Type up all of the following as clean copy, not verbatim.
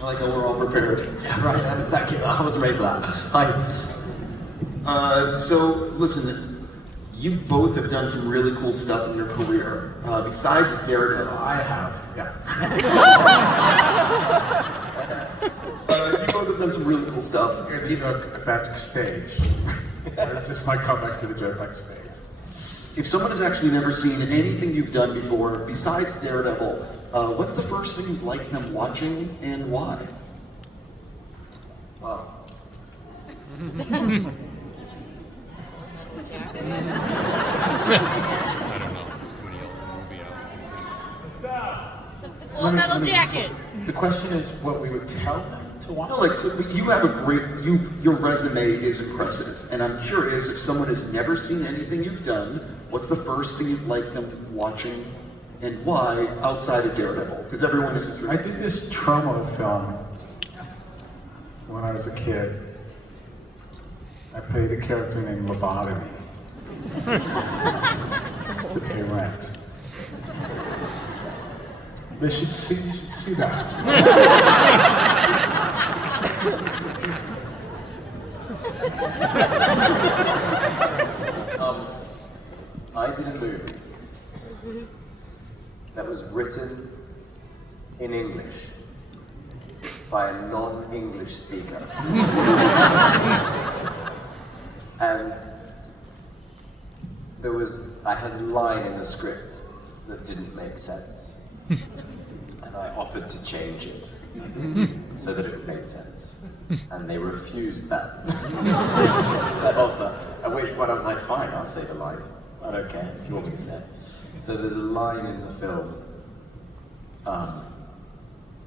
I like how we're all prepared. Yeah, right, I wasn't ready for that. Hi. So, listen, you both have done some really cool stuff in your career. Besides Daredevil. I have, yeah. You both have done some really cool stuff. Here's a joke backstage. It's just my comeback to the joke backstage. If someone has actually never seen anything you've done before, besides Daredevil, what's the first thing you'd like them watching and why? Wow. I don't know. Somebody else in the movie out. What's up? Full Metal Jacket. The question is what we would tell them to watch? No, like, so you have a great, your resume is impressive, and I'm curious if someone has never seen anything you've done, what's the first thing you'd like them watching and why outside of Daredevil? Because everyone is. I did this trauma film when I was a kid. I played a character named Lobotomy to pay rent. You should see that. I did a movie that was written in English by a non-English speaker. And I had a line in the script that didn't make sense. And I offered to change it so that it made sense. And they refused that, that offer. At which point I was like, fine, I'll say the line. I don't care if you want me to say it. So there's a line in the film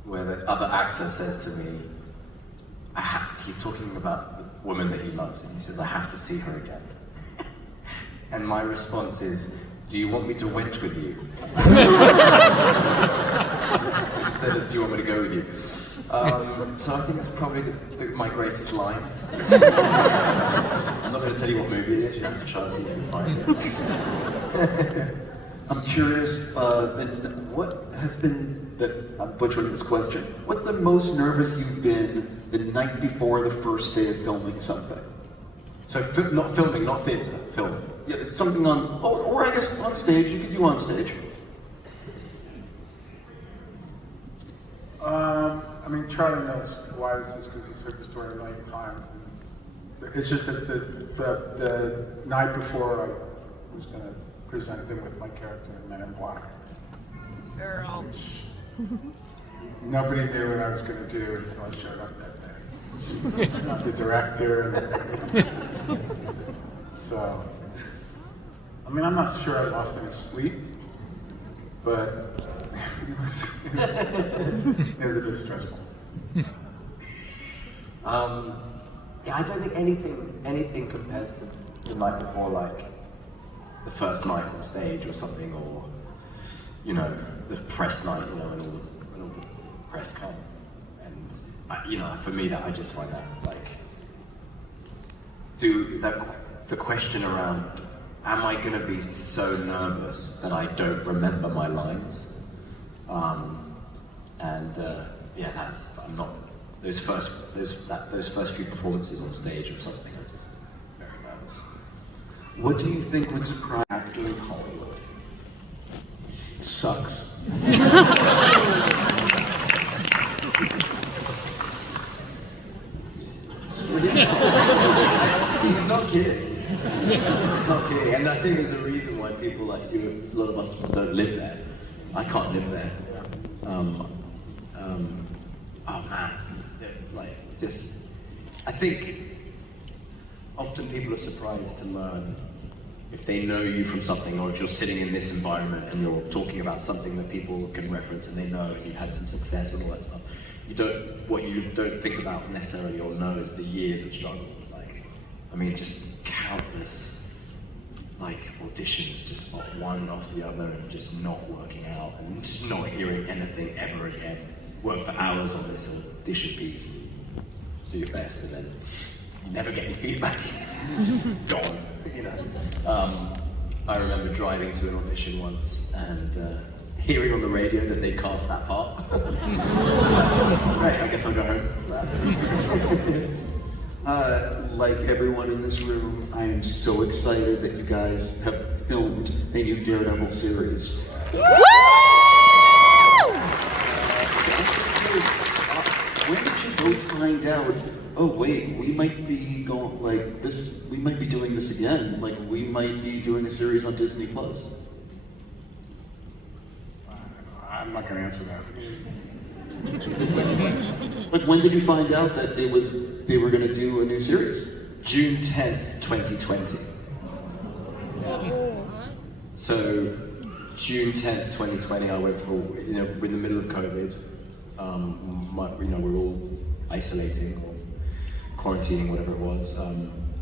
where the other actor says to me, he's talking about the woman that he loves, and he says, I have to see her again. And my response is, do you want me to wench with you? Instead of, do you want me to go with you? So I think it's probably my greatest line. I'm not going to tell you what movie it is, you have to try and see if you can find it. I'm curious, then what has been, I'm butchering this question, what's the most nervous you've been the night before the first day of filming something? So not filming, not theatre, film. Yeah, something on, or I guess on stage, you could do on stage. I mean, Charlie knows why this is because he's heard the story a million times. And it's just that the night before I was going to present them with my character in Men in Black. Girl. Nobody knew what I was going to do until I showed up that day. Not the director. So, I mean, I'm not sure I lost any sleep, but it was a bit stressful. Yeah, I don't think anything compares to the night before, like the first night on stage or something, or you know, the press night, you know, and all the press come, and you know, for me, that I just find that like, the question around, am I going to be so nervous that I don't remember my lines? Yeah, I'm not. Those first few performances on stage or something, I'm just very nervous. What do you think would surprise acting in Hollywood? It sucks. He's not kidding. He's not kidding. And I think there's a reason why people like you, a lot of us don't live there. I can't live there. Oh man, like just, I think often people are surprised to learn if they know you from something, or if you're sitting in this environment and you're talking about something that people can reference and they know and you've had some success and all that stuff. What you don't think about necessarily or know is the years of struggle. Like, I mean, just countless like auditions, just one after the other, and just not working out, and just not hearing anything ever again. Work for hours on this audition piece, and do your best, and then you never get any feedback. It's just gone, you know. I remember driving to an audition once and hearing on the radio that they cast that part. I was like, Right, I guess I'll go home. Like everyone in this room, I am so excited that you guys have filmed a new Daredevil series. When did you both find out, oh wait, we might be going like this, we might be doing this again, like we might be doing a series on Disney Plus? I'm not gonna answer that. Like when did you find out that they were gonna do a new series? June 10th, 2020. So, June 10th, 2020, I went for, we're in the middle of COVID. We're all isolating or quarantining, whatever it was.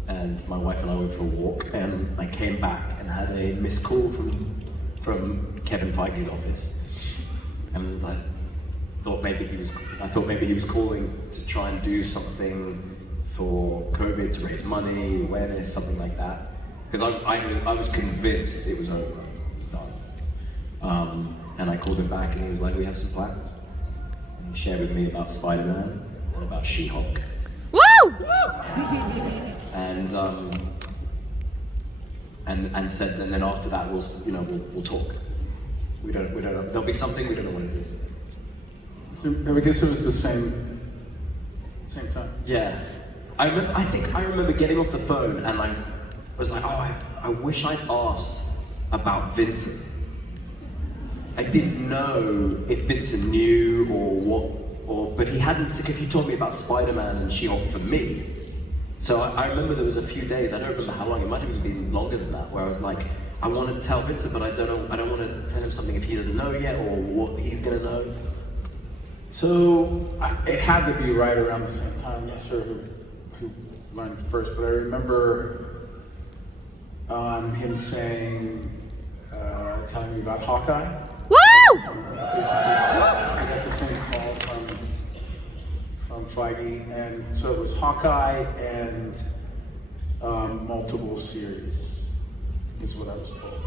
And my wife and I went for a walk, and I came back and had a missed call from Kevin Feige's office. And I thought maybe he was calling to try and do something for COVID, to raise money, awareness, something like that. Because I was convinced it was over, done. And I called him back, and he was like, "We have some plans." And he shared with me about Spider-Man and about She-Hulk. Woo! And said, and then after that we'll talk. We don't know. There'll be something, we don't know what it is. I guess it was the same time. Yeah. I think I remember getting off the phone and I was like, oh, I wish I'd asked about Vincent. I didn't know if Vincent knew but he hadn't, because he told me about Spider-Man and She-Hulk for me. So I remember there was a few days, I don't remember how long, it might have even been longer than that, where I was like, I want to tell Vincent, but I don't want to tell him something if he doesn't know yet or what he's going to know. So it had to be right around the same time. I'm not sure who learned first, but I remember him saying, telling me about Hawkeye. Woo! I got the same call from Feige, and so it was Hawkeye and multiple series, is what I was told.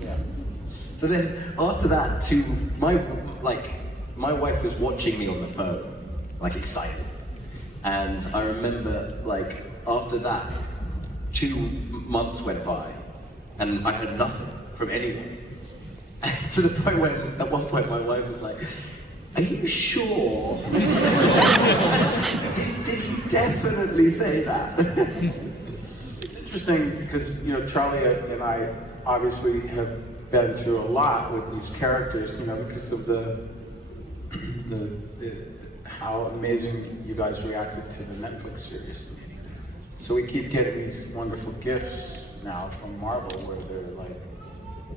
Yeah. So then after that, my wife was watching me on the phone, like excited. And I remember after that, 2 months went by and I heard nothing from anyone. To the point where at one point my wife was like, "Are you sure?" did he definitely say that? It's interesting because, Charlie and I obviously have been through a lot with these characters, because of the how amazing you guys reacted to the Netflix series. So we keep getting these wonderful gifts now from Marvel where they're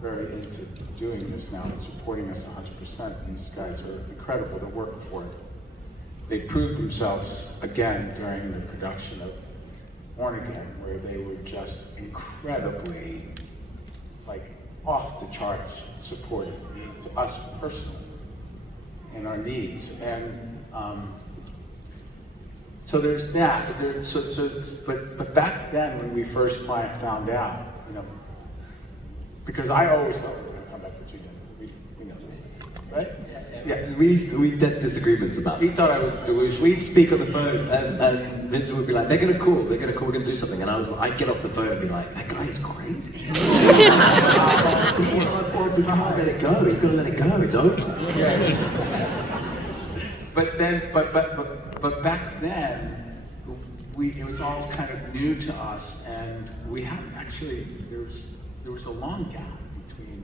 very into doing this now and supporting us 100%. These guys are incredible to work for. They proved themselves again during the production of Born Again, where they were just incredibly off the charts supportive to us personally and our needs. And so there's that. But back then when we first found out, because I always thought we were going to come back to June. We know that, right? Yeah, we had disagreements about He it. thought I was delusional. We'd speak on the phone and Vincent would be like, they're gonna call, we're gonna do something. And I'd get off the phone and be like, that guy's crazy. He's gonna let it go, he's gonna let it go, it's over. But back then, it was all kind of new to us, and we had actually, there was a long gap between,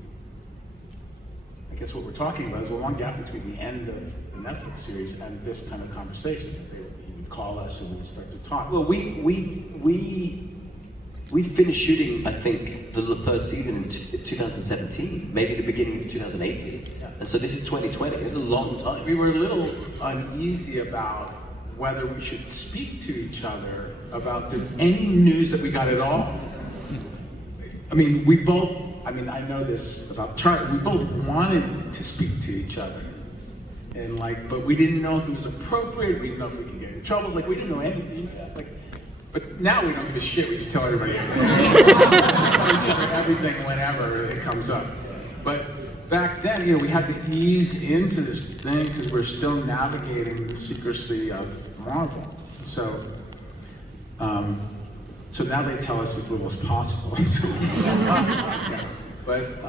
I guess what we're talking about is a long gap between the end of the Netflix series and this kind of conversation. He would call us and we'd start to talk. Well, we finished shooting, I think, the third season in 2017, maybe the beginning of 2018. Yeah. And so this is 2020, it's a long time. We were a little uneasy about whether we should speak to each other about any news that we got at all. I mean, I know this about Charlie, we both wanted to speak to each other. And but we didn't know if it was appropriate, we didn't know if we could get in trouble, we didn't know anything. But now we don't give a shit, we just tell everybody everything. Tell each other everything whenever it comes up. But back then, you know, we had to ease into this thing because we're still navigating the secrecy of Marvel. So, so now they tell us as little as possible. So but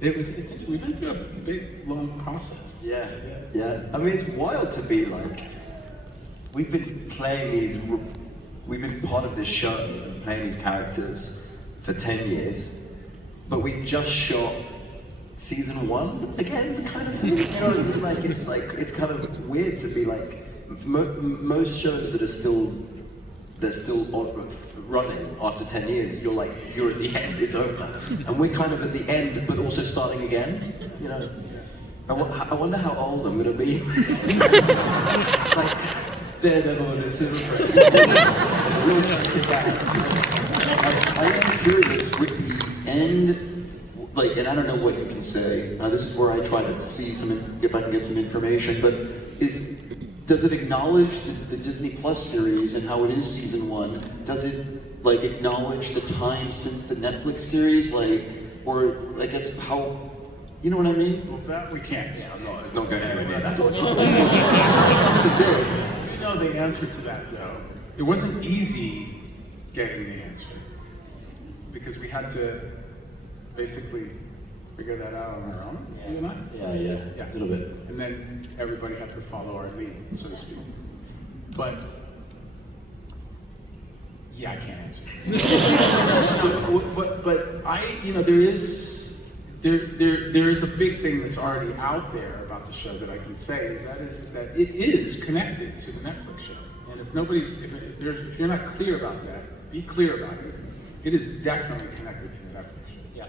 it's interesting. We've been through a big, long process. Yeah. I mean, it's wild to be like, we've been part of this show, and playing these characters for 10 years, but we've just shot season 1 again, kind of thing. You know what I mean? It's kind of weird to be like, most shows that are still running after 10 years, you're at the end, it's over. And we're kind of at the end, but also starting again, you know? I wonder how old I'm gonna be. Like, Daredevil and his Silver still trying to kick ass. I am curious with the end, like, and I don't know what you can say. This is where I try to see if I can get some information. But does it acknowledge the Disney Plus series and how it is season 1? Does it acknowledge the time since the Netflix series, or I guess how? You know what I mean? Well, that we can't. Yeah, I'm not going anywhere near that. You know the answer to that, though. It wasn't easy getting the answer because we had to basically figure that out on our own. You and I? Yeah, a little bit. And then everybody had to follow our lead, so to speak. But yeah, I can't answer. but there is a big thing that's already out there about the show that I can say is that it is connected to the Netflix show. And if you're not clear about that, be clear about it. It is definitely connected to the Netflix show. Yeah.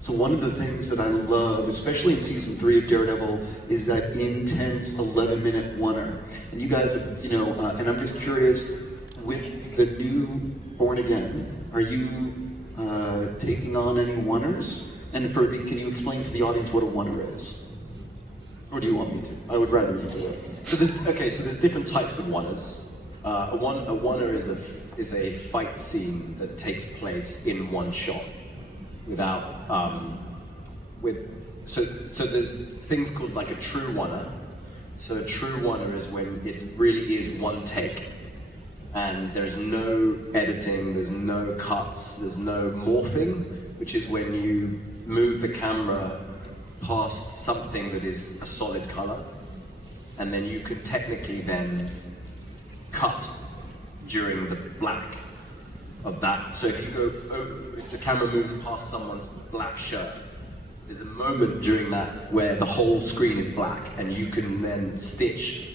So one of the things that I love, especially in season 3 of Daredevil, is that intense 11-minute oneer. And you guys, and I'm just curious, with the new Born Again, are you taking on any oneers? And can you explain to the audience what a oneer is? Or do you want me to? I would rather you do it. So there's different types of oneers. A oneer is a fight scene that takes place in one shot, without so there's things called like a true oneer. So a true oneer is when it really is one take, and there's no editing, there's no cuts, there's no morphing, which is when you move the camera past something that is a solid color, and then you could technically then cut during the black of that. So if the camera moves past someone's black shirt, there's a moment during that where the whole screen is black, and you can then stitch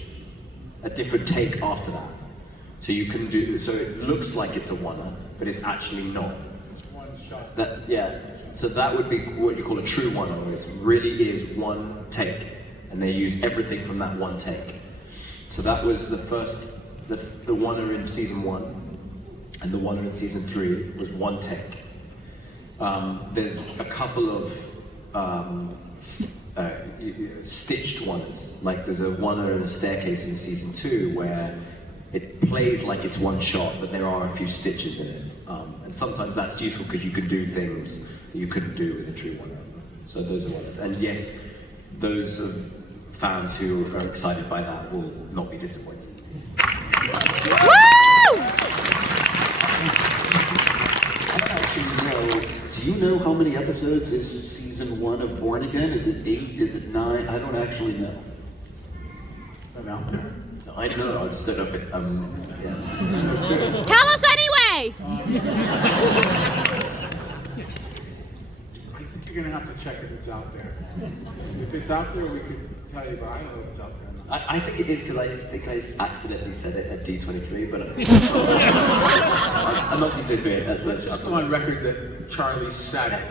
a different take after that. So you can so it looks like it's a oneer, but it's actually not. It's one shot. So that would be what you call a true oneer, where it really is one take, and they use everything from that one take. So that was the oneer in season 1, and the oneer in season 3 was one take. There's a couple of stitched oneers. Like there's a oneer in a staircase in season 2 where it plays like it's one shot, but there are a few stitches in it. And sometimes that's useful because you can do things that you couldn't do with a true oneer. So those are oneers. And yes, those fans who are excited by that will not be disappointed. Do you know how many episodes is season 1 of Born Again? Is it 8? Is it 9? I don't actually know. Is that out there? I know, I just don't know if it, Tell us anyway! I think you're gonna have to check if it's out there. If it's out there, we could tell you, but I don't know if it's out there. I think it is because I think I accidentally said it at D23, but I'm not D23. Let's just go on record that Charlie said it.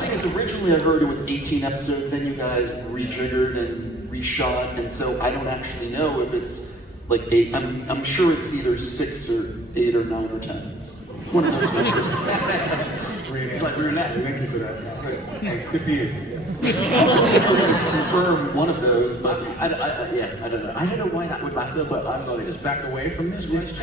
The thing is, originally I heard it was 18 episodes, then you guys rejiggered and reshot, and so I don't actually know if it's like 8. I'm sure it's either 6 or 8 or 9 or 10. It's one of those numbers. It's like roulette. Thank you for that. Good. Hey, good for you. confirm one of those, but I don't know. I don't know why that would matter, but I'm not. Just back away from this question.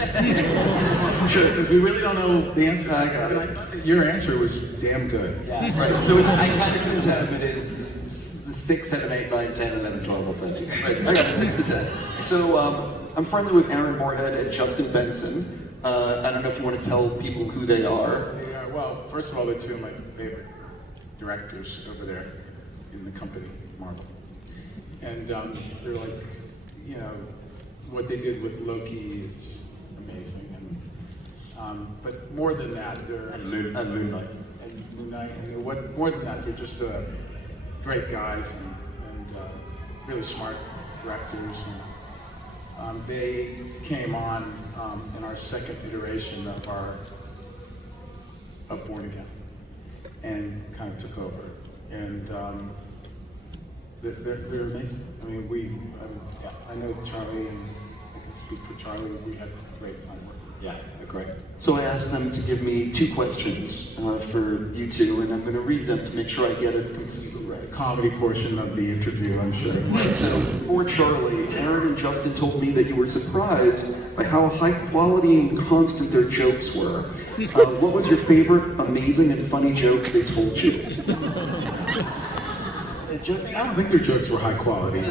Sure, because we really don't know the answer. I got it. I thought that your answer was damn good. Yeah, right. So it's I got 6 and 10, but it's 6, 7, 8, 9, 10, 11, 12, or 13. right, I got 6 to 10. So I'm friendly with Aaron Moorhead and Justin Benson. I don't know if you want to tell people who they are. Yeah, well, first of all, they're two of my favorite directors over there in the company, Marvel. And they're like, you know, what they did with Loki is just amazing. And but more than that, they're And Moonlight. and Moon Knight, and what more than that, they're just great guys and really smart directors. And they came on in our second iteration of Born Again, and kind of took over. And they're amazing. I mean, I know Charlie, and I can speak for Charlie. We had a great time working. Yeah, great. So I asked them to give me 2 questions for you two, and I'm going to read them to make sure I get it completely right. Comedy portion of the interview, I'm sure. So, for Charlie, Aaron and Justin told me that you were surprised by how high quality and constant their jokes were. What was your favorite amazing and funny jokes they told you? I don't think their jokes were high quality.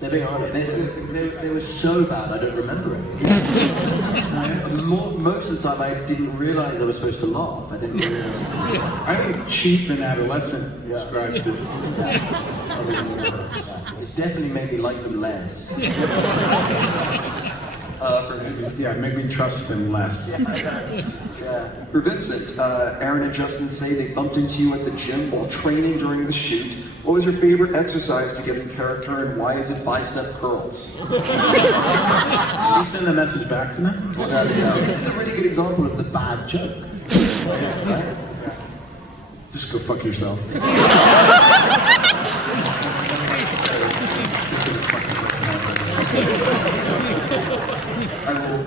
They're being honest. They were so bad, I don't remember it. Most of the time, I didn't realize I was supposed to laugh. I didn't realize. I think cheap and adolescent describes it. It definitely made me like them less. For Vincent, Yeah, make me trust them less. for Vincent, Aaron and Justin say they bumped into you at the gym while training during the shoot. What was your favorite exercise to get in character, and why is it bicep curls? Can you send the message back to them? This is a really good example of the bad joke. Right? Just go fuck yourself.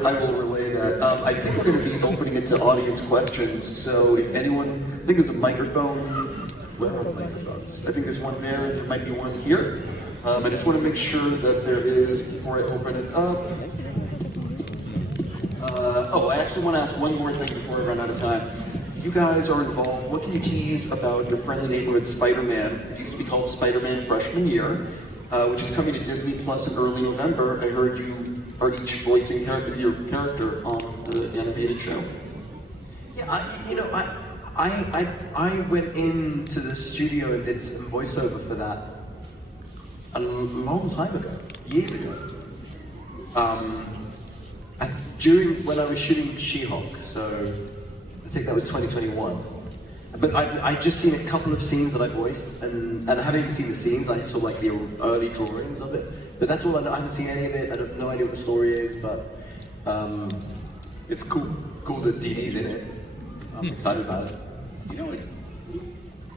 I will relay that. I think we're going to be opening it to audience questions, so if anyone, I think there's a microphone. Where are the microphones? I think there's one there, and there might be one here. I just want to make sure that there is, before I open it up. I actually want to ask one more thing before I run out of time. You guys are involved. What can you tease about your friendly neighborhood Spider-Man? It used to be called Spider-Man Freshman Year, which is coming to Disney Plus in early November. I heard you are each voicing your character on the animated show. Yeah, I went into the studio and did some voiceover for that a long time ago, years ago. During when I was shooting She-Hulk, so I think that was 2021. But I just seen a couple of scenes that I voiced, and I haven't even seen the scenes. I saw like the early drawings of it. But that's all I know. I haven't seen any of it. I have no idea what the story is, but it's cool that DD's in it. I'm excited about it. You know what?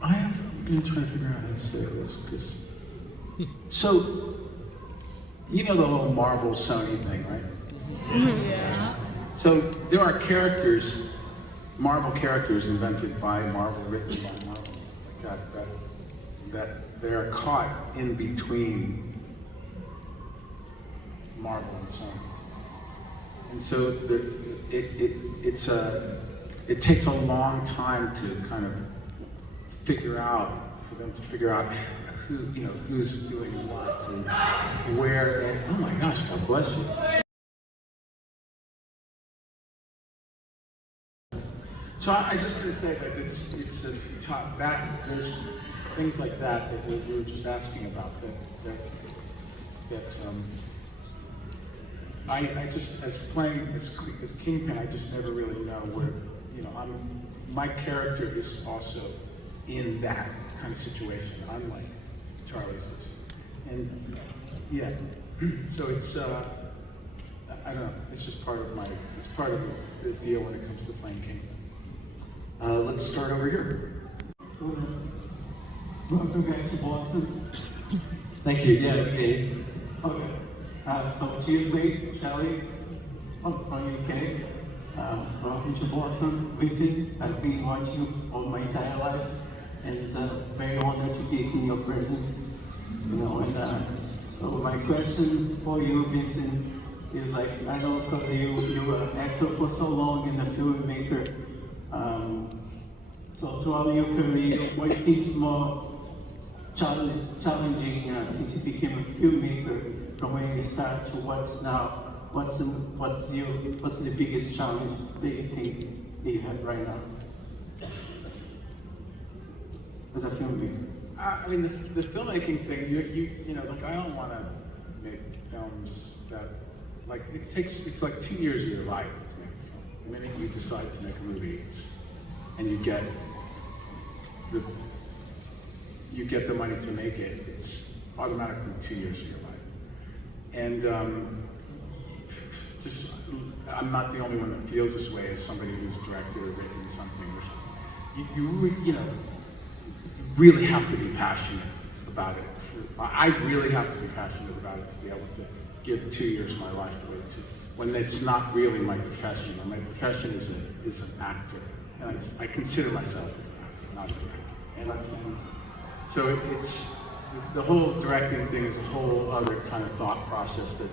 I'm gonna try to figure out how to say this, because so you know the whole Marvel Sony thing, right? Yeah. So there are characters, Marvel characters invented by Marvel, written by Marvel. God, that they are caught in between Marvel and Sony, and so it takes a long time to kind of figure out, for them to figure out who's doing what and where. And oh my gosh, God bless you. So I just gotta say that it's a top that there's things like that we were just asking about that I just as playing as Kingpin, I just never really know where my character is also in that kind of situation, unlike Charlie's is. And yeah, so it's I don't know, it's just part of the deal when it comes to playing Kingpin. Let's start over here. So, welcome guys to Boston. Thank you. Yeah. Okay. Okay. So Tuesday, Charlie, I'm from UK. Welcome to Boston. Vincent, I've been watching you all my entire life. and it's a very honor to be in your presence. You know, and so my question for you, Vincent, is like, I know because you were an actor for so long and a filmmaker. So throughout your career, what do you think is more challenging since you became a filmmaker from when you start to what's now? What's the biggest challenge that you think that you have right now as a filmmaker? I mean, the filmmaking thing, you know, like, I don't want to make films that, like, it's like 2 years of your life to make a film. The minute you decide to make a movie, and you get the money to make it, it's automatically 2 years of your life. And I'm not the only one that feels this way as somebody who's directed or written something. You know, really have to be passionate about it. I really have to be passionate about it to be able to give 2 years of my life away to when it's not really my profession. And my profession is an actor, and I consider myself as an actor, not a director. And so it's the whole directing thing is a whole other kind of thought process that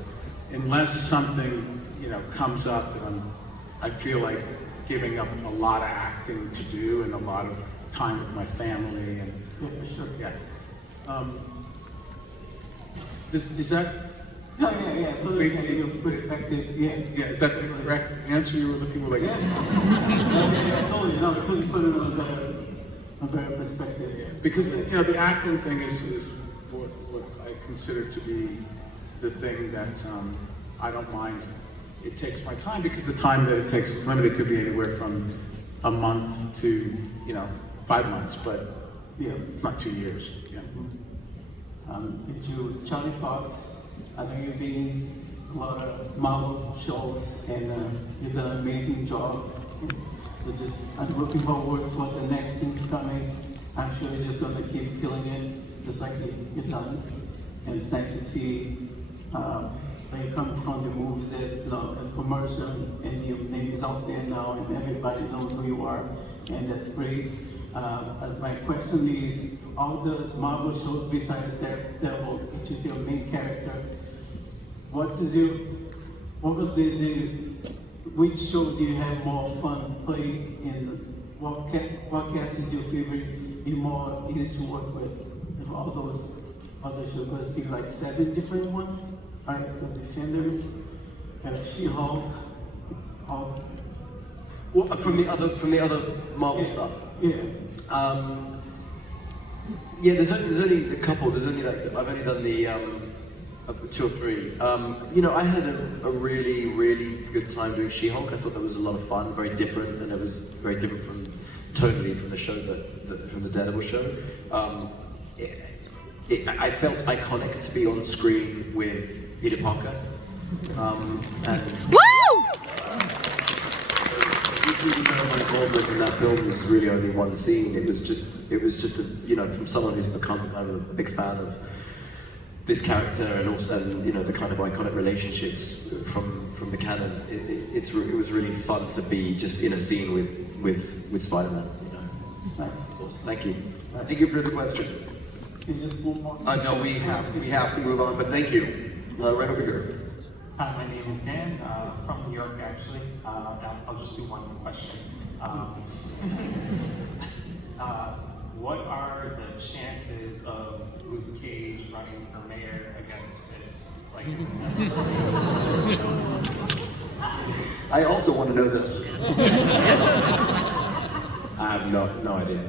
unless something, you know, comes up and I feel like giving up a lot of acting to do and a lot of time with my family and yeah. Is that? Yeah. Totally get your perspective. Yeah. Yeah. Is that the correct answer you were looking for? Like, Yeah. Totally. No, couldn't put it on a better perspective. Yeah. because you know the acting thing is what I consider to be the thing that I don't mind. It takes my time because the time that it takes is limited. It could be anywhere from a month to 5 months, but Yeah. it's not 2 years. Yeah. With you, Charlie Fox, I know you've been in a lot of Marvel shows and you've done an amazing job. I'm looking forward for the next things coming. I'm sure you're just gonna keep killing it, just like you've done. And it's nice to see where you come from, the movies as commercial, and your name is out there now, and everybody knows who you are, and that's great. My question is, all those Marvel shows besides Daredevil, which is your main character, which show do you have more fun playing in? What cast is your favorite? Be more easy to work with all those other shows? Because I think like 7 different ones, right? So Defenders, She-Hulk, all. Well, from the other Marvel stuff. Yeah. Yeah, there's only a couple. There's only like I've only done the 2 or 3. I had a really good time doing She-Hulk. I thought that was a lot of fun, very different, and it was very different totally from the show from the Daredevil show. I felt iconic to be on screen with Peter Parker. And even though my involvement in that film was really only one scene, it was just from someone who's become I'm a big fan of this character and also the kind of iconic relationships from the canon. It was really fun to be just in a scene with Spider-Man. Nice. So, thank you. Thank you for the question. Can you just move on? No, we have to move on, but thank you. Right over here. Hi, my name is Dan, from New York actually. I'll just do one question. What are the chances of Luke Cage running for mayor against this? I also want to know this. I have no idea.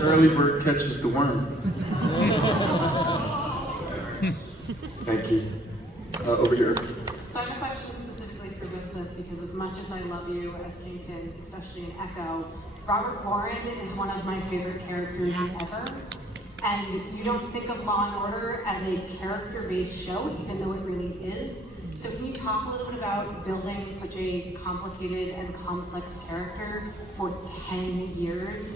Early bird catches the worm. Thank you. Over here. So I have a question specifically for Vincent, because as much as I love you as Kingpin, especially in Echo, Robert Warren is one of my favorite characters ever. And you don't think of Law & Order as a character-based show, even though it really is. So can you talk a little bit about building such a complicated and complex character for 10 years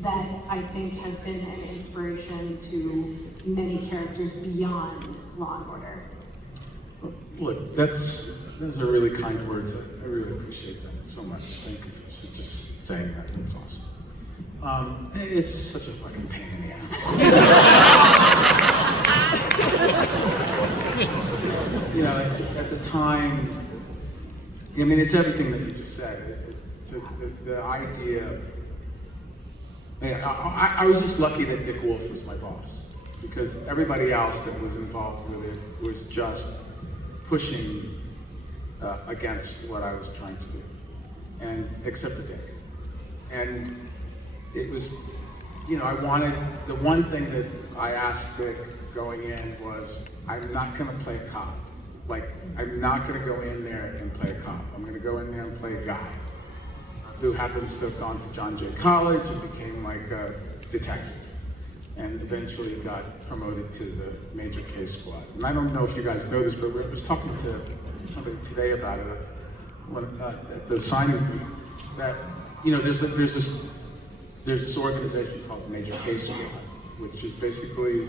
that I think has been an inspiration to many characters beyond Law & Order? Look, those are really kind words. I really appreciate that so much. Thank you for just saying that. That's awesome. It's such a fucking pain in the ass. You know, at the time, I mean, it's everything that you just said. The idea of, I was just lucky that Dick Wolf was my boss, because everybody else that was involved with it was just pushing against what I was trying to do, and except for Dick. And it was, you know, the one thing that I asked Dick going in was, I'm not gonna play a cop. Like, I'm not gonna go in there and play a cop. I'm gonna go in there and play a guy who happens to have gone to John Jay College and became like a detective, and eventually got promoted to the major case squad. And I don't know if you guys know this, but I was talking to somebody today about it at the signing booth, that, you know, there's this organization called the Major Case Squad, which is basically,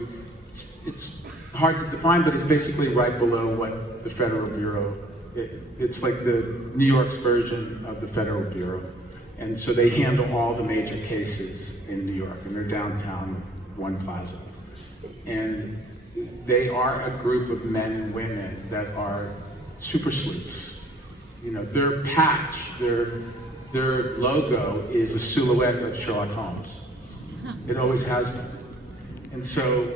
it's hard to define, but it's basically right below what the Federal Bureau, it's like the New York's version of the Federal Bureau. And so they handle all the major cases in New York, and they're downtown One Plaza. And they are a group of men and women that are super sleuths. You know, their patch, their logo is a silhouette of Sherlock Holmes. It always has been. And so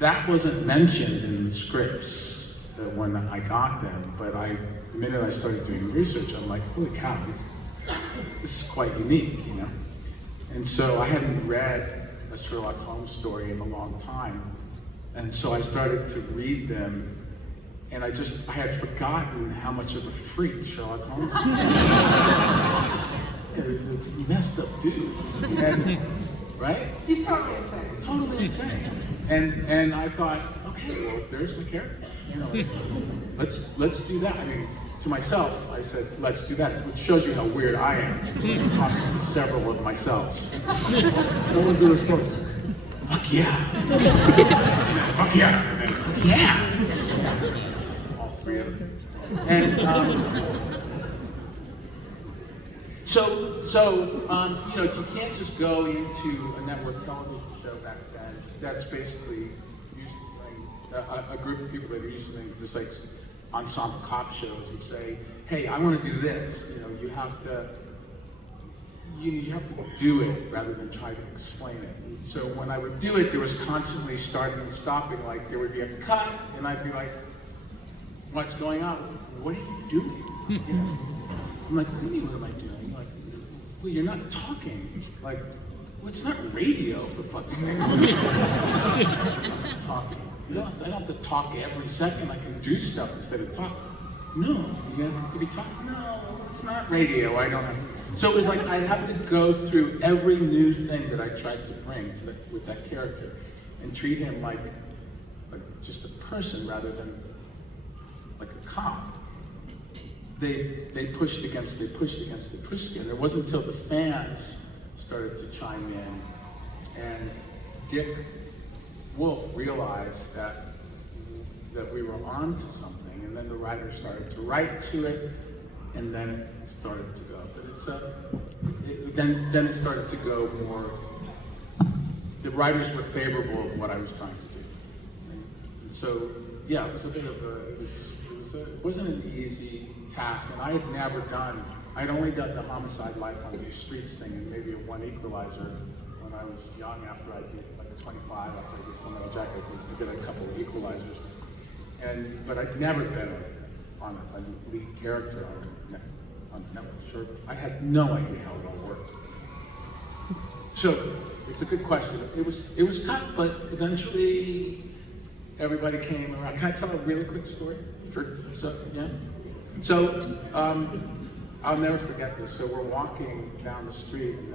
that wasn't mentioned in the scripts when I got them, but the minute I started doing research, I'm like, holy cow, this is quite unique, you know? And so I hadn't read a Sherlock Holmes story in a long time. And so I started to read them, and I had forgotten how much of a freak Sherlock Holmes was. He was a messed up dude, right? He's totally insane. Totally insane. And I thought, okay, well, there's my character. You know, let's do that. I mean, to myself, I said, let's do that, which shows you how weird I am. I'm talking to several of myself. What was the response? Fuck yeah. Fuck yeah. Fuck yeah. All three of them. And you know, you can't just go into a network television show back then. That's basically a group of people that are usually just like ensemble cop shows and say, hey, I want to do this. You know, you have to do it rather than try to explain it. So when I would do it, there was constantly starting and stopping. Like there would be a cut, and I'd be like, what's going on? What are you doing? You know? I'm like, what do you mean, what am I doing? Like, well, you're not talking. Like, well, it's not radio, for fuck's sake. Talking. I don't have to talk every second. I can do stuff instead of talk. No, you have to be talking. No, it's not radio. I don't have to. So it was like I'd have to go through every new thing that I tried to bring with that character, and treat him like just a person rather than like a cop. They pushed against. They pushed against. They pushed against. It wasn't until the fans started to chime in, and Dick Wolf realized that we were onto something, and then the writers started to write to it, and then it started to go. But then it started to go more. The writers were favorable of what I was trying to do, and so yeah, it was a bit of it wasn't an easy task, and I had only done the Homicide Life on the Streets thing and maybe a One Equalizer when I was young. After I did like 25, after I did Full Metal Jacket, I did a couple of Equalizers, but I'd never been on a lead character on network. Sure, I had no idea how it all worked. So it's a good question. It was tough, but eventually everybody came around. Can I tell a really quick story? Sure. So yeah. So I'll never forget this. So we're walking down the street, and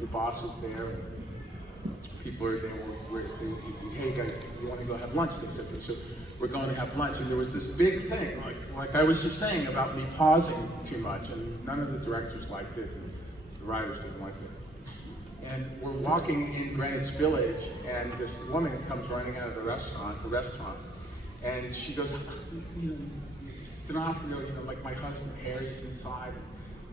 the boss is there, and people are there. Hey guys, you want to go have lunch? They said. So we're going to have lunch, and there was this big thing, like I was just saying about me pausing too much, and none of the directors liked it, and the writers didn't like it. And we're walking in Greenwich Village, and this woman comes running out of the restaurant, and she goes, you know, D'onofrio, you know, like my husband Harry's inside,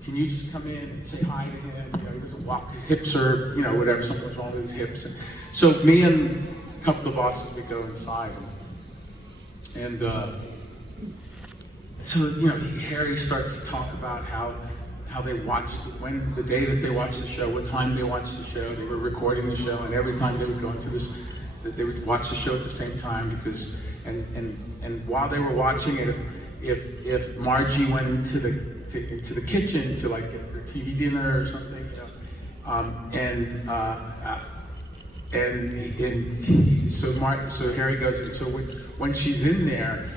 can you just come in and say hi to him? You know, he doesn't walk, his hips are, you know, whatever, something's wrong with his hips. And so me and a couple of the bosses would go inside, and so, you know, Harry starts to talk about how they watched, when the day that they watched the show, what time they watched the show, they were recording the show, and every time they would go into this, that they would watch the show at the same time because, and while they were watching it, if Margie went into the kitchen to like get her TV dinner or something, you know, so Harry goes, and so when she's in there,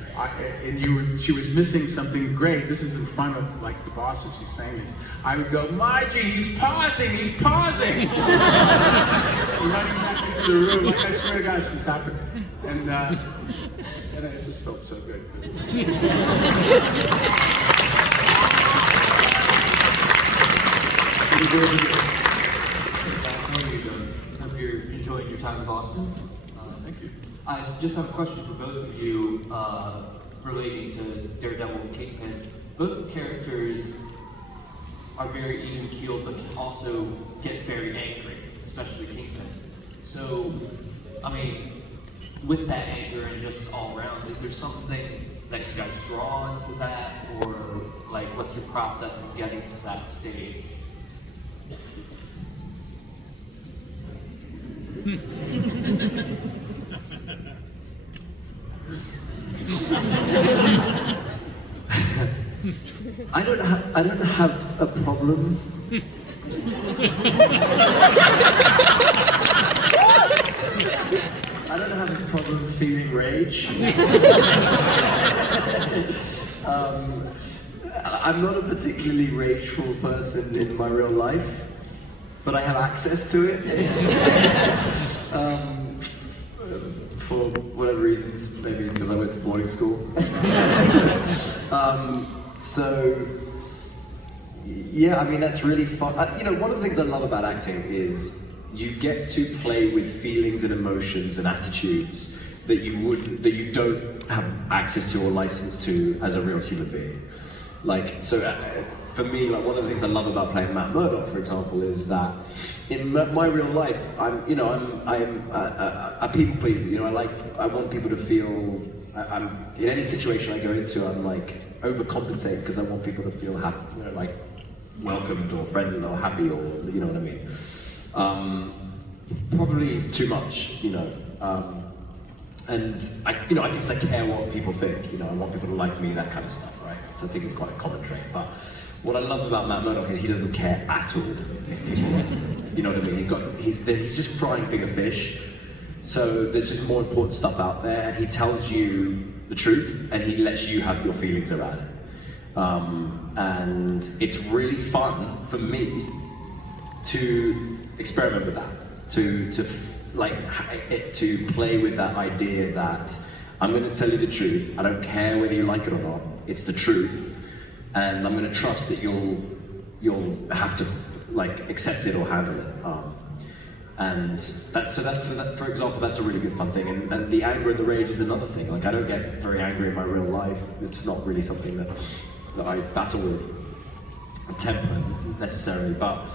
she was missing something great. This is in front of like the bosses who's saying this. I would go, Margie, he's pausing. Running back into the room, like I swear to God, she's happened. And it just felt so good. How are you doing? Hope you're enjoying your time in Boston. Thank you. I just have a question for both of you relating to Daredevil and Kingpin. Both characters are very even-keeled, but can also get very angry, especially Kingpin. So, I mean, with that anger and just all around, is there something that you guys draw on for that, or like what's your process of getting to that stage? I don't have a problem. I don't have a problem feeling rage. I'm not a particularly rageful person in my real life, but I have access to it. For whatever reasons, maybe because I went to boarding school. So, yeah, I mean, that's really fun. You know, one of the things I love about acting is you get to play with feelings and emotions and attitudes that you don't have access to or license to as a real human being. Like, so for me, like one of the things I love about playing Matt Murdock, for example, is that in my real life, I'm a people pleaser. You know, I want people to feel. I'm in any situation I go into, I'm like overcompensate because I want people to feel happy, you know, like welcomed or friendly or happy, or you know what I mean. Probably too much, you know. And I guess I care what people think. You know, I want people to like me, that kind of stuff, right? So I think it's quite a common trait. But what I love about Matt Murdock is he doesn't care at all if people, you know what I mean? He's just frying bigger fish. So there's just more important stuff out there, and he tells you the truth, and he lets you have your feelings around it. And it's really fun for me to experiment with that, to play with that idea that I'm going to tell you the truth. I don't care whether you like it or not. It's the truth, and I'm going to trust that you'll have to like accept it or handle it. And for example, that's a really good fun thing. And the anger and the rage is another thing. Like I don't get very angry in my real life. It's not really something that I battle with a temper necessarily, but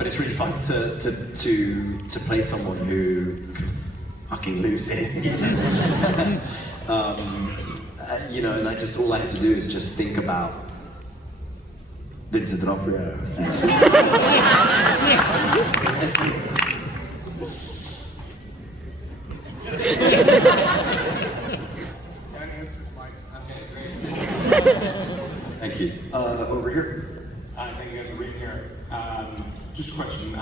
it's really fun to play someone who can fucking lose it. You know, and all I have to do is just think about Vincent D'onofrio. Thank you. Over here. Thank you guys for being here. Just a question.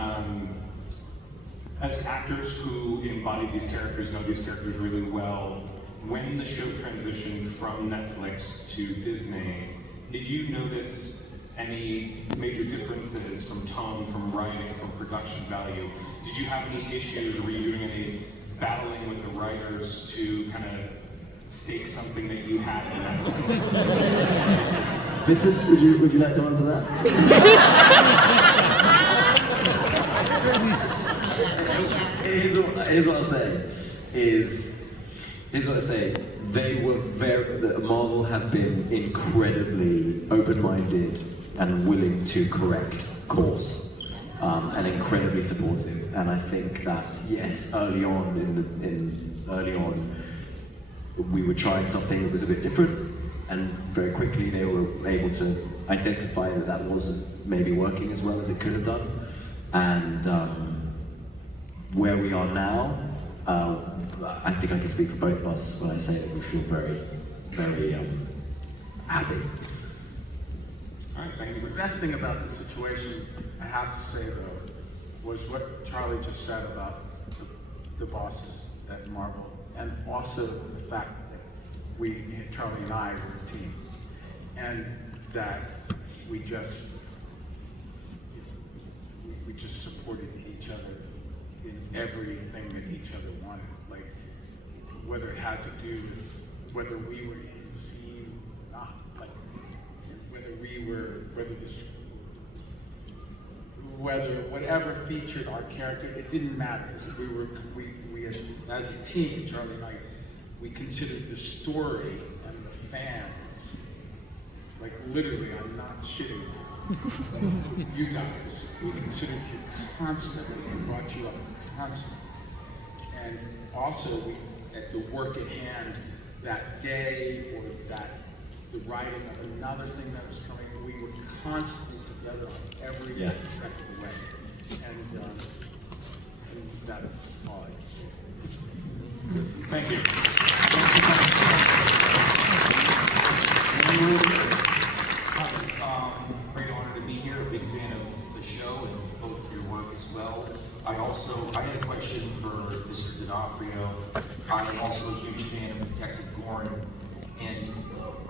As actors who embody these characters, know these characters really well, when the show transitioned from Netflix to Disney, did you notice any major differences from tone, from writing, from production value? Did you have any issues, or were you doing any battling with the writers to kind of stake something that you had in Netflix? Vincent, would you like to answer that? Here's what I'll say. They were Marvel have been incredibly open-minded and willing to correct course, and incredibly supportive. And I think that yes, early on we were trying something that was a bit different, and very quickly they were able to identify that that wasn't maybe working as well as it could have done. And where we are now, I think I can speak for both of us when I say that we feel very, very happy. All right, thank you. The best thing about the situation, I have to say though, was what Charlie just said about the bosses at Marvel, and also the fact that Charlie and I were a team, and that we just supported each other in everything that each other wanted. Like, whether it had to do with whether we were in the scene or not, like whatever featured our character, it didn't matter. We had, as a team, Charlie and I, we considered the story and the fans, like literally, I'm not shitting you guys. We considered you constantly and brought you up constantly. And also, at the work at hand that day, or the writing of another thing that was coming, we were constantly together on every step of the way. And that's all I can say. Thank you. Great honor to be here. A big fan of the show and both of your work as well. I had a question for Mr. D'Onofrio. I am also a huge fan of Detective Gorin, and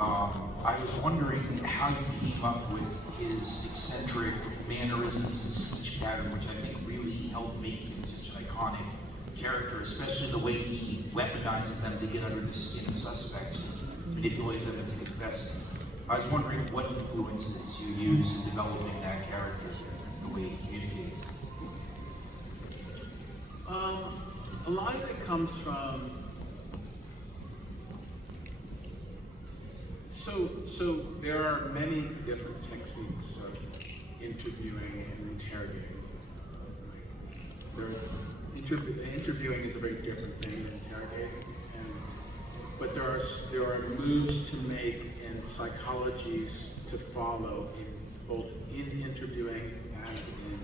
I was wondering how you came up with his eccentric mannerisms and speech pattern, which I think really helped make him such an iconic character, especially the way he weaponizes them to get under the skin of suspects and manipulate them into confessing. I was wondering what influences you use in developing that character, the way he communicates. A lot of it comes from, so there are many different techniques of interviewing and interrogating. Interviewing is a very different thing than interrogating, but there are moves to make and psychologies to follow in both in interviewing and in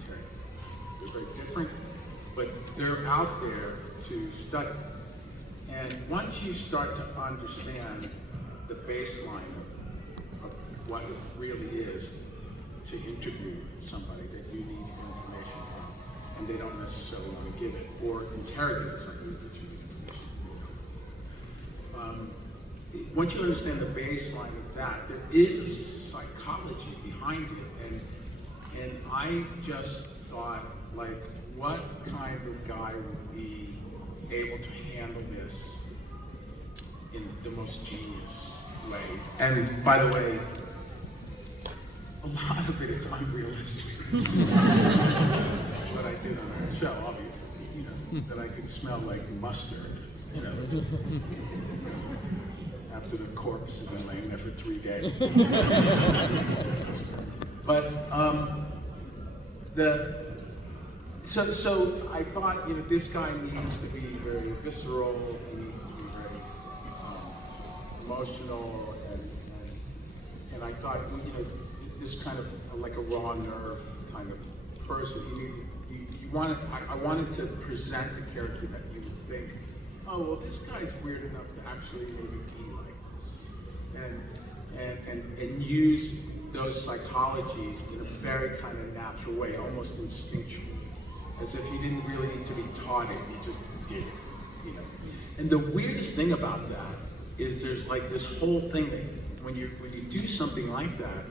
interrogating. They're very different, but they're out there to study. And once you start to understand the baseline of what it really is to interview somebody that you need information from, and they don't necessarily want to give it, or interrogate somebody that you need information from. Once you understand the baseline of that, there is a psychology behind it, and I just thought, like, what kind of guy would be able to handle this in the most genius way? And by the way, a lot of it is unrealistic. What I did on our show, obviously, that I could smell like mustard, after the corpse had been laying there for 3 days. But so I thought, this guy needs to be very visceral. He needs to be very emotional, and I thought, this kind of like a raw nerve kind of person. I wanted to present a character that you would think, oh, well, this guy's weird enough to actually maybe be like this, and use those psychologies in a very kind of natural way, almost instinctually, as if he didn't really need to be taught it, he just did it, And the weirdest thing about that is there's like this whole thing that when you do something like that,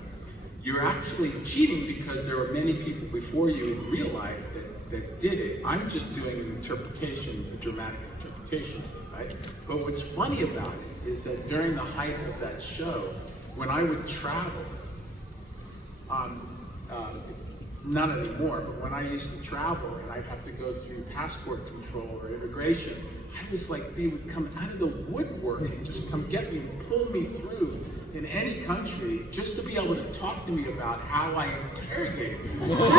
you're actually cheating because there were many people before you in real life that did it. I'm just doing an interpretation, a dramatic interpretation, right? But what's funny about it is that during the height of that show, when I would travel, not anymore, but when I used to travel and I'd have to go through passport control or immigration, I was like, they would come out of the woodwork and just come get me and pull me through in any country just to be able to talk to me about how I interrogated people. I'm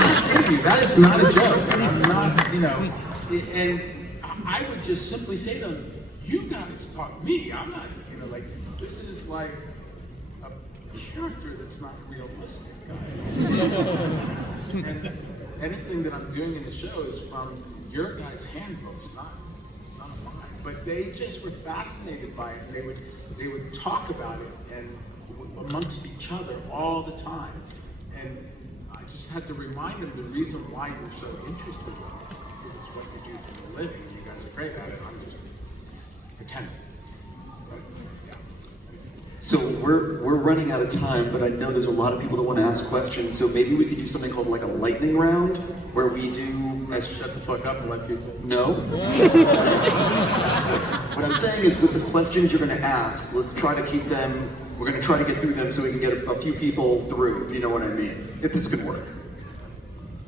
not kidding you, that is not a joke. I'm not, you know, and I would just simply say to them, you guys taught me, I'm not, you know, like, this is like a character that's not realistic, guys. And anything that I'm doing in the show is from your guys' handbooks, not mine. But they just were fascinated by it. They would talk about it and amongst each other all the time. And I just had to remind them the reason why you're so interested in it, because it's what you do for a living. You guys are great at it. I'm just pretending. But, yeah. So we're running out of time, but I know there's a lot of people that want to ask questions. So maybe we could do something called like a lightning round, where we do Shut the fuck up and let people. No. What I'm saying is, with the questions you're going to ask, let's try to keep them. We're going to try to get through them so we can get a few people through. If you know what I mean. If this could work.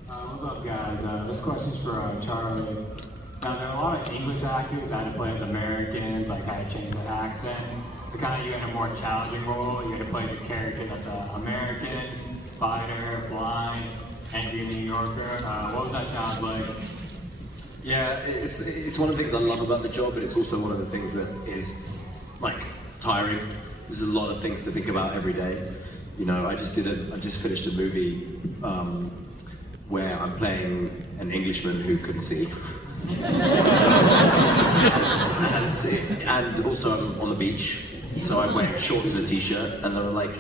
What's up, guys? This question's for Charlie. Now, there are a lot of English actors that had to play as Americans, like how to change their accent. But kind of you in a more challenging role. You had to play as a character that's American, fighter, blind, angry New Yorker. What was that challenge like? Yeah, it's one of the things I love about the job, but it's also one of the things that is like tiring. There's a lot of things to think about every day. You know, I just finished a movie where I'm playing an Englishman who couldn't see. and also I'm on the beach, so I wear shorts and a t-shirt, and they were like,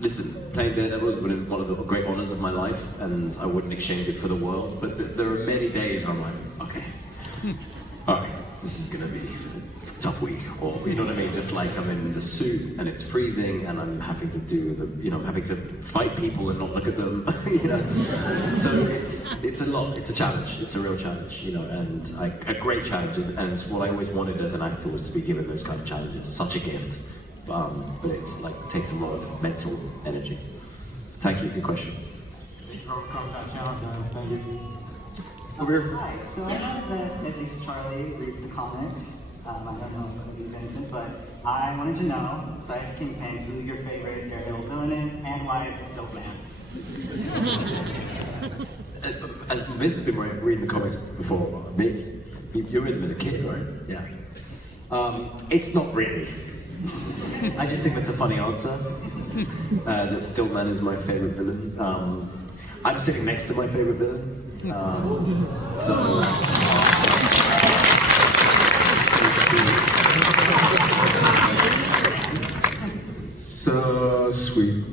listen, playing Daredevil has been one of the great honors of my life, and I wouldn't exchange it for the world, but there are many days I'm like, okay, all right, this is gonna be a tough week, or you know what I mean, just like I'm in the suit, and it's freezing, and I'm having to do having to fight people and not look at them, you know, so it's a lot, it's a challenge, it's a real challenge, you know, and a great challenge, and what I always wanted as an actor was to be given those kind of challenges, such a gift. But it's like takes a lot of mental energy. Thank you. Good question. Thank you for coming that challenge. Thank you. Over here. Hi, so I know that at least Charlie reads the comics. I don't know if it'll be Vincent, but I wanted to know, besides Kingpin, who your favorite Daredevil villain is, and why is it still man? Vince has been reading the comics before me. You read them as a kid, right? Yeah. It's not really. I just think that's a funny answer. That Stillman is my favorite villain. I'm sitting next to my favorite villain. So. So sweet.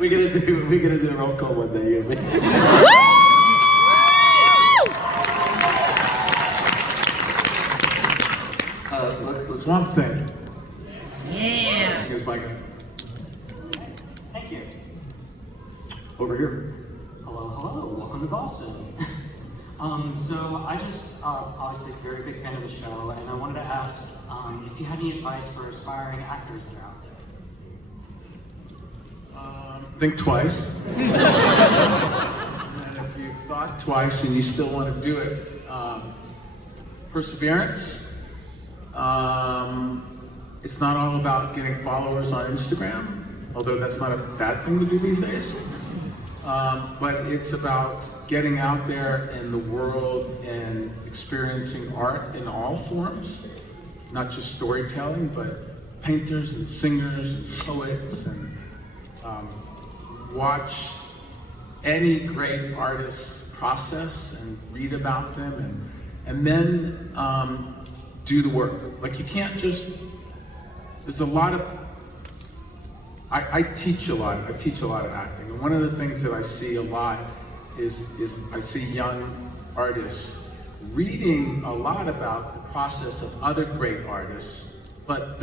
We're gonna do a rom-com one day, you and me. Swamp Thing. Yeah. Here's my guy. Thank you. Over here. Hello, welcome to Boston. So I just obviously very big fan of the show, and I wanted to ask if you had any advice for aspiring actors that are out there. Think twice. And if you've thought twice and you still want to do it, perseverance. It's not all about getting followers on Instagram, although that's not a bad thing to do these days. But it's about getting out there in the world and experiencing art in all forms, not just storytelling, but painters and singers and poets, and watch any great artist's process and read about them, and then do the work. Like, you can't just, there's a lot of, I teach a lot of acting, and one of the things that I see a lot is I see young artists reading a lot about the process of other great artists, but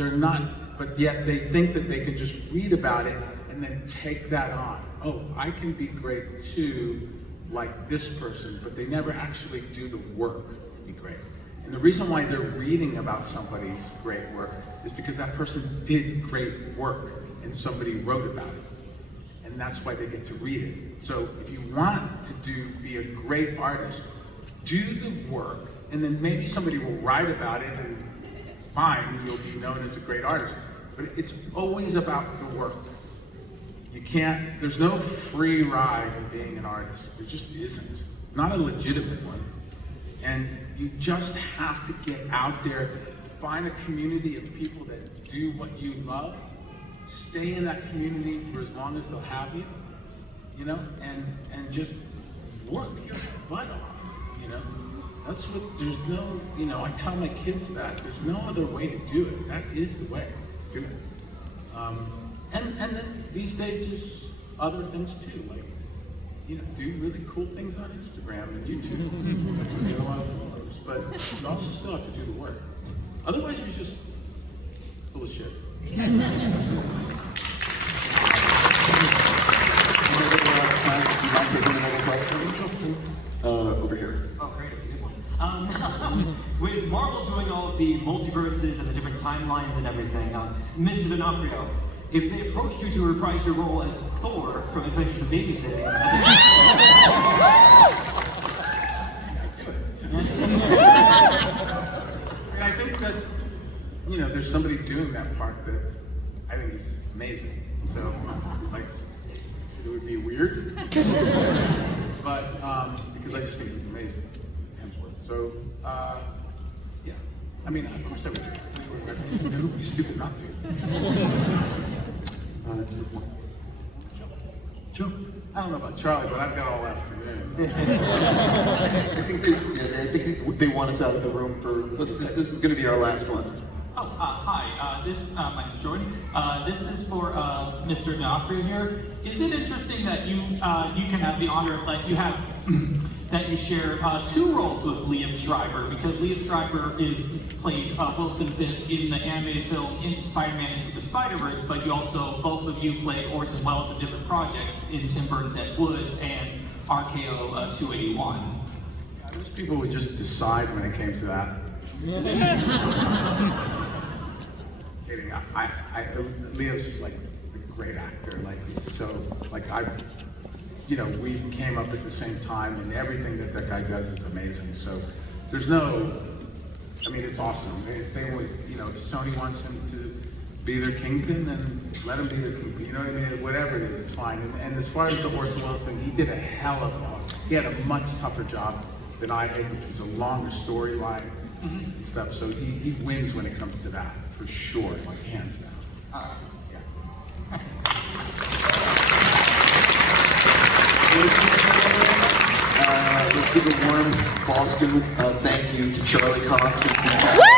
yet they think that they can just read about it and then take that on. Oh, I can be great too, like this person, but they never actually do the work to be great. And the reason why they're reading about somebody's great work is because that person did great work and somebody wrote about it. And that's why they get to read it. So if you want to be a great artist, do the work, and then maybe somebody will write about it, and fine, you'll be known as a great artist. But it's always about the work. You can't, there's no free ride in being an artist. There just isn't. Not a legitimate one. And you just have to get out there, find a community of people that do what you love, stay in that community for as long as they'll have you, you know, and just work your butt off, you know. That's what, there's no, you know, I tell my kids that, there's no other way to do it. That is the way to do it. And then these days there's other things too, like, you know, do really cool things on Instagram and YouTube. Get a lot of followers, but you also still have to do the work. Otherwise you're just full of shit. You mind taking another question? Over here. Oh, great, it's a good one. With Marvel doing all of the multiverses and the different timelines and everything, Mr. D'Onofrio, if they approached you to reprise your role as Thor from Adventures of Babysitting, I think that, you know, there's somebody doing that part that I think is amazing. So, like, it would be weird, but because I just think he's amazing, Hemsworth. So, yeah. I mean, of course I would. It would be stupid not to. Joe. I don't know about Charlie, but I've got all afternoon. I think they want us out of the room for, this is going to be our last one. Oh, hi. My name's Jordan. This is for Mr. D'Onofrio here. Is it interesting that you can have the honor of, like, you have that you share two roles with Liev Schreiber, because Liev Schreiber played Wilson Fisk in the animated film in Spider-Man Into the Spider-Verse, but you also, both of you played Orson Welles in different projects in Tim Burton's Ed Wood and RKO 281. I wish people would just decide when it came to that. Kidding. Liev's like a great actor. Like, he's so, like, you know, we came up at the same time, and everything that that guy does is amazing. So there's no, I mean, it's awesome. If they would, you know, if Sony wants him to be their kingpin, then let him be their kingpin. You know what I mean? Whatever it is, it's fine. And as far as the Orson Welles thing, he did a hell of a job. He had a much tougher job than I did, which was a longer storyline and stuff. So he wins when it comes to that, for sure, like hands down. Yeah. Let's give a warm Boston thank you to Charlie Cox and Vincent.